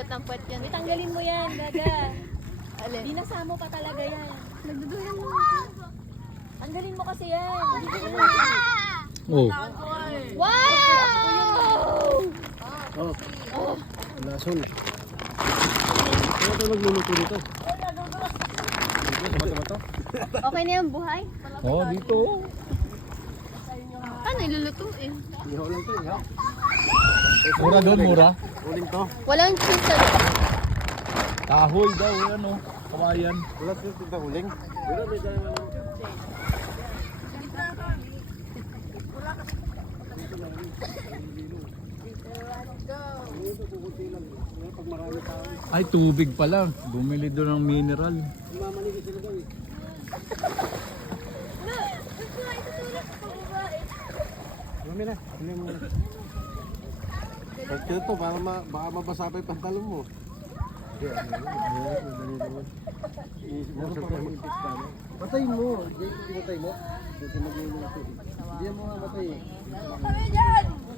Pindot ng puwet yan. Tanggalin mo yan, Gaga. Alin? Dinasamo pa talaga yan. Nagduduyan mo. Tanggalin mo kasi yan. Oh. Wow! Oh. Lason. Ano ito nagluluto dito? Okay na yung buhay? Oh, dito. Ano ilulutuin? Ihaw lang ito, ihaw. Mura doon, mura. Uling to. Walang cheese sa Kahoy daw, ano. Kawayan. Wala ito ito uling. Wala may dala naman. Ay, tubig pala. Bumili doon ng mineral. Mamanigit sila daw eh. Mami na, huli mo na. Pagka ito, baka mabasa pa yung pantalon mo. Patay mo, pinatay mo. Hindi mo nga matay. Kami dyan!